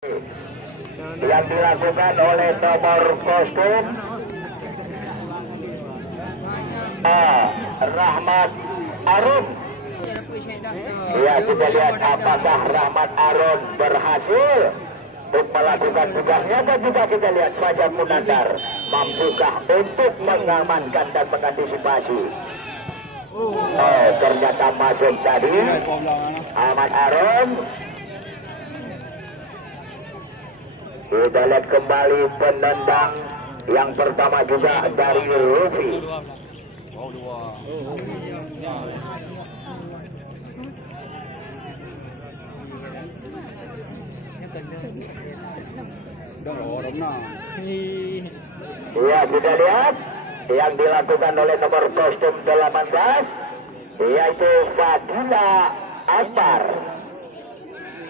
yang dilakukan oleh nomor kostum Rahmat Arun. Ya, kita lihat apakah Rahmat Arun berhasil untuk melakukan tugasnya, dan juga kita lihat Fajar Munandar mampukah untuk mengamankan dan mengantisipasi. Ternyata masuk tadi Ahmad Arun. Kita lihat kembali penendang yang pertama juga dari Rufi. Ya, kita lihat yang dilakukan oleh nomor kostum 18 yaitu Fadila Akbar.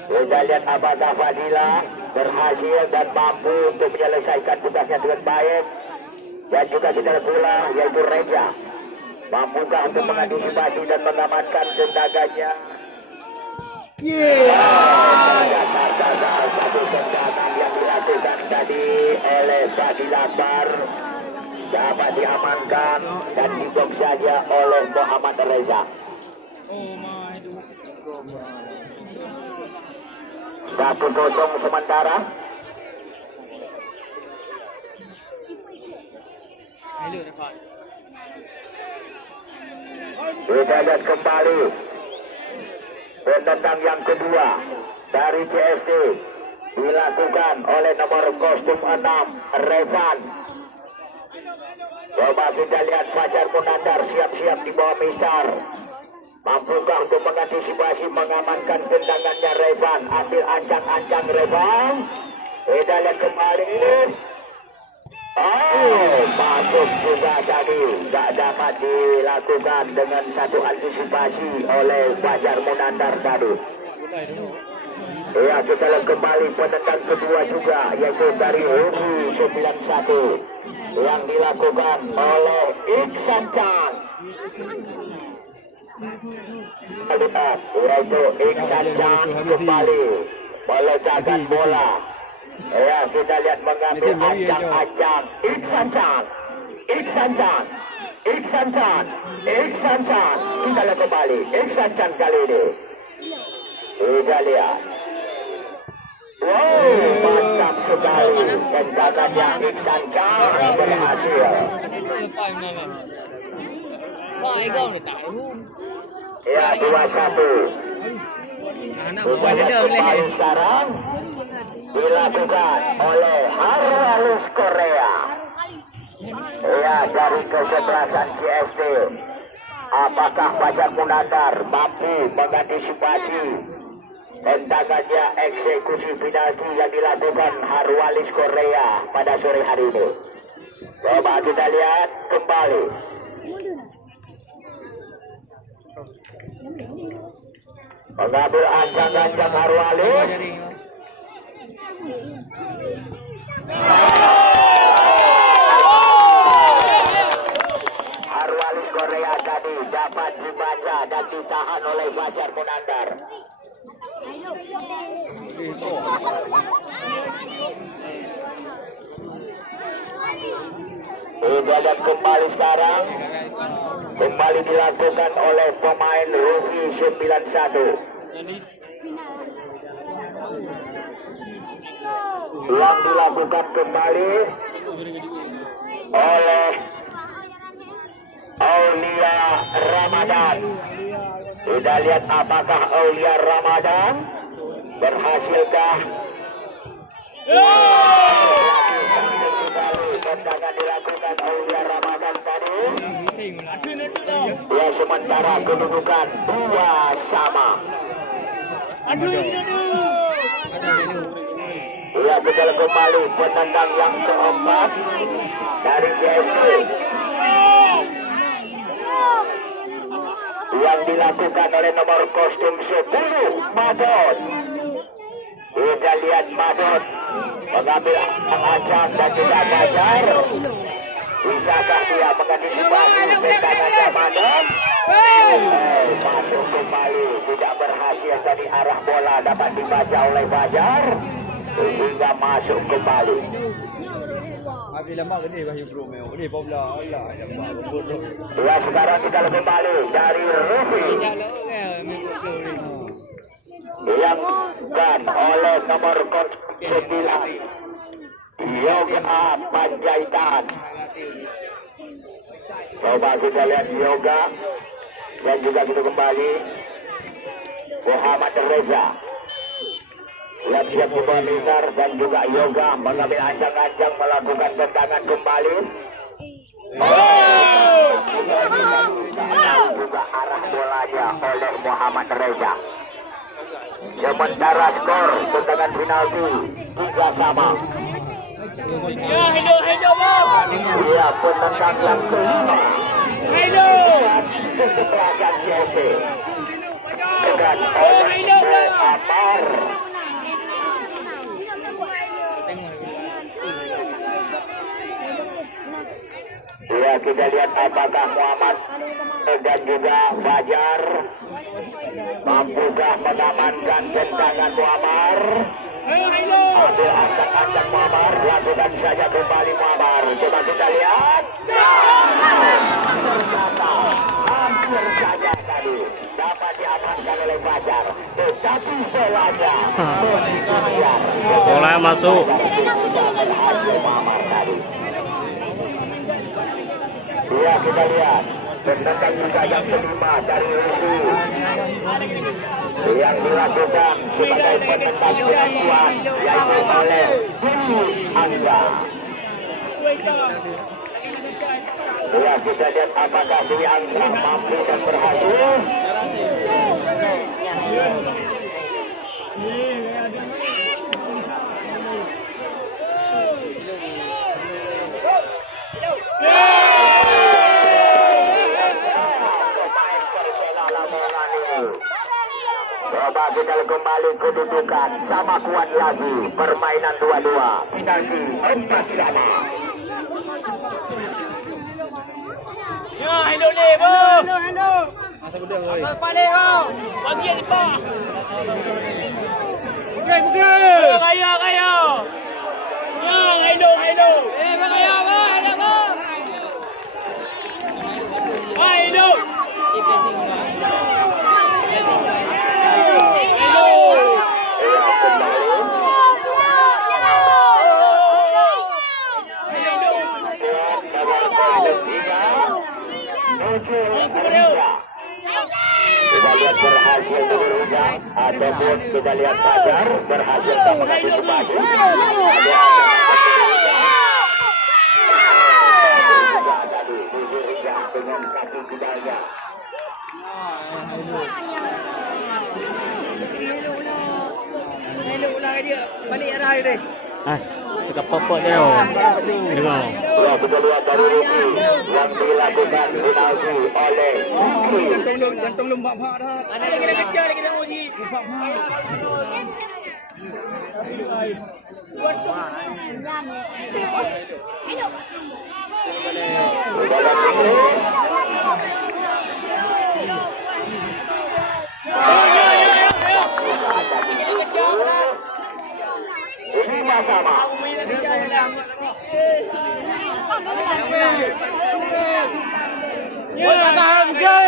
Kita lihat apakah Fadila berhasil dan mampu untuk menyelesaikan tugasnya dengan baik. Dan juga kita lihat pula yaitu Reja, mampukah untuk mengantisipasi dan mengamankan tendaganya. Satu tendangan yang dilakukan tadi oleh Fadila Akbar dapat diamankan dan diblok saja oleh Muhammad Reza. 1-0 sementara. Kita lihat kembali penendang yang kedua dari CST dilakukan oleh nomor kostum 6 Revan. Coba kita lihat Fajar Munandar siap-siap di bawah Mister. Mampukah untuk mengantisipasi, mengamankan tendangannya Revan? Ambil ancang-ancang Revan. Kita lihat kembali. Masuk juga tadi. Tak dapat dilakukan dengan satu antisipasi oleh Fajar Munandar tadi. Ya, kita lihat kembali penendang kedua juga yaitu dari Hudi 91 yang dilakukan oleh Iksan Chan. Yaitu Iksan Chan kembali meletakkan bola. Ya, kita lihat mengambil ancang-ancang Iksan Chan. Iksan Chan. Iksan Chan. Iksan Chan. Kita lihat kembali Iksan Chan kali ini. Kita lihat. Wow, mantap sekali tendangannya Iksan Chan berhasil. Ya, 2-1. Kembali sekarang dilakukan oleh Harwalis Korea. Ya, dari kesebelasan GST. Apakah Fajar Munandar mampu mengantisipasi tendangannya eksekusi penalti yang dilakukan Harwalis Korea pada sore hari ini? Coba kita lihat kembali. Mengambil ancang-ancang Harwalis. Harwalis Korea tadi dapat dibaca dan ditahan oleh Fajar Munandar. Dan kembali sekarang kembali dilakukan oleh pemain Rufi 91 yang dilakukan kembali oleh Aulia Ramadan. Kita lihat apakah Aulia Ramadan berhasilkah. Tendangan dilakukan Aulia Ramadan tadi. Ya, sementara kedudukan 2-2. Ya, kita kembali penendang yang keempat dari GST yang dilakukan oleh nomor kostum 10 Madot. Kita lihat Madot mengambil ancang dan juga Fajar. Bisakah dia mengantisipasi tendangannya Madot? Masuk kembali, tidak berhasil. Dari arah bola dapat dibaca oleh Fajar. masuk kembali. Ya, sekarang kita kembali dari Rufi yang kan oleh nomor 9 Yoga Panjaitan. Coba kita lihat Yoga dan juga kita kembali Muhammad Reza. Siap-siap di monitor dan juga Yoga mengambil ancang-ancang melakukan tendangan kembali. Juga arah bolanya oleh Muhammad Reza. Sementara skor tendangan penalti 3-3. Ya, hidup bang. Ia penendang yang kelima. Hidup. Kesebelasan CSD. Dengan oleh Amar. Ya, kita lihat apakah Muhammad dan juga Fajar mampukah mengamankan tendangan Muhammad. Ambil acak-acak Muhammad, lakukan saja kembali Muhammad. Coba kita lihat. Ternyata hampir saja tadi dapat diamankan oleh Fajar, tetapi bolanya bola masuk. Hasil Muhammad tadi. Ya, kita lihat tendangan juga yang kelima dari Rufi yang dilakukan sebagai penendang penentuan yaitu oleh Dwi Angga. Ya, kita lihat apakah Dwi Angga mampu dan berhasil. Coba kita kembali kedudukan sama kuat lagi, permainan 2-2, penalti 4-sama. Ya, hidup ni bang. Hidup. Apa balik kau? Bagi ni pak. Bukan. Kaya. Ya, hidup. Kaya bang, hidup bang. Hidup. Kita lihat berhasil berujang ataupun kita lihat Fajar berhasil tak mengantisipasi. Dengan kaki kudanya. Balik arah dia. Dekat popok dia. Dengar. Ya, kita lihat dari Rufi yang dilakukan penalti oleh Rufi. Jantung lembab mak dah. Ada lagi dah kecil lagi dah uji. Lembab mak. Ini sama. Ya, agak ke.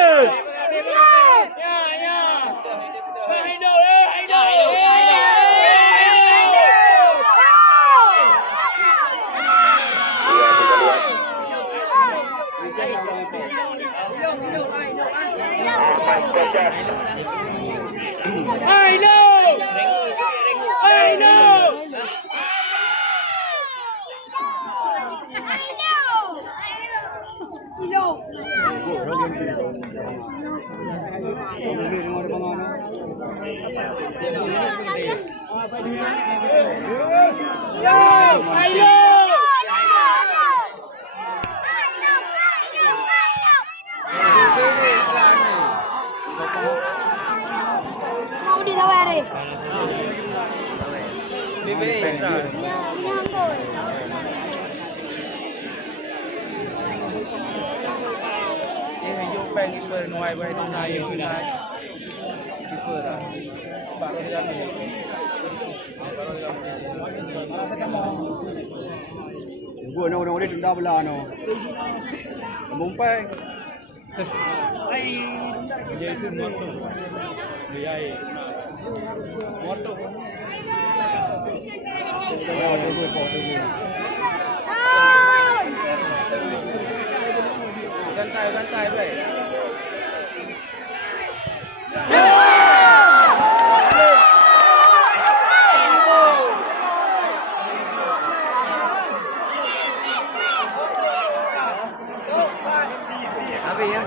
Ya. Mau ditawari. Ngoài vậy thì này nhiều cái vừa là bạn có đi ăn gì? Gua no no dia dah belah no. Mumpai. Dia itu motor. Dia motor. Santai baik. Apa ya?